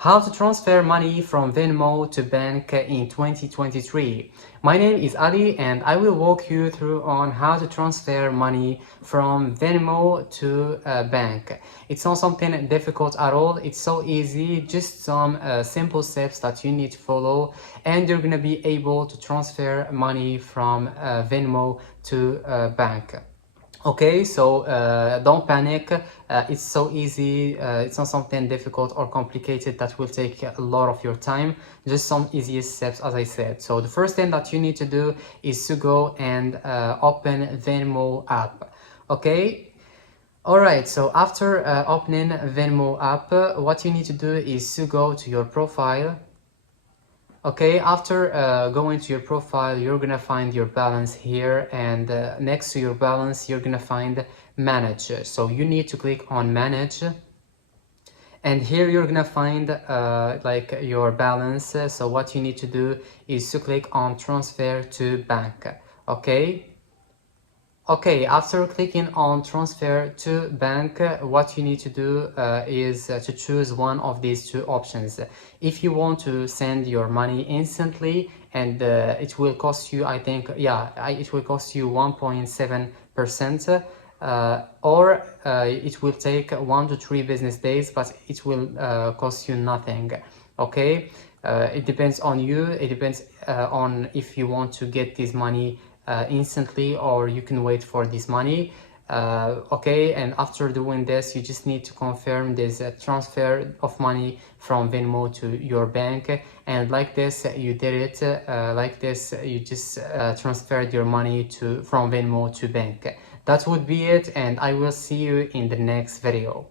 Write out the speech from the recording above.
How to transfer money from Venmo to bank in 2023. My name is Ali and I will walk you through on how to transfer money from Venmo to a bank. It's not something difficult at all. It's so easy, just some simple steps that you need to follow and you're gonna be able to transfer money from Venmo to a bank. Okay, so don't panic. It's so easy. It's not something difficult or complicated that will take a lot of your time. Just some easiest steps, as I said. So the first thing that you need to do is to go and open Venmo app. Okay. All right. So after opening Venmo app, what you need to do is to go to your profile. Okay, after going to your profile, you're gonna find your balance here, and next to your balance, you're gonna find manage. So you need to click on manage, and here you're gonna find like your balance. So what you need to do is to click on transfer to bank. Okay. Okay, after clicking on transfer to bank, what you need to do is to choose one of these two options. If you want to send your money instantly, and it will cost you, I think, it will cost you 1.7%, or it will take 1 to 3 business days, but it will cost you nothing. Okay, it depends on you. It depends on if you want to get this money instantly or you can wait for this money. Okay, and after doing this, you just need to confirm this transfer of money from Venmo to your bank, and like this you did it. Like this you just transferred your money from Venmo to bank. That would be it, and I will see you in the next video.